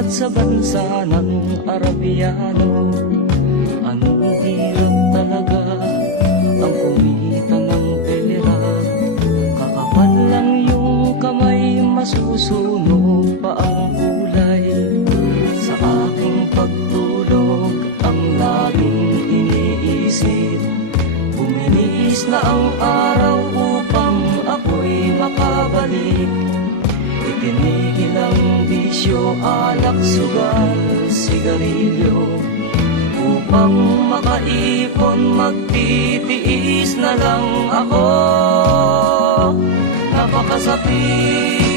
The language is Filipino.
Lumipat sa bansa ng Arabiano. Anong hirap talaga ang kumita ng pera. Kakapal lang yung kamay, masusunog pa ang kulay. Sa aking pagtulog ang laging iniisip, bumihis na ang araw upang ako'y makabalik. Itinigil ang bisyo, alak, sugal, sigarilyo. Upang makaipon, magtitiis na lang ako. Napakasakit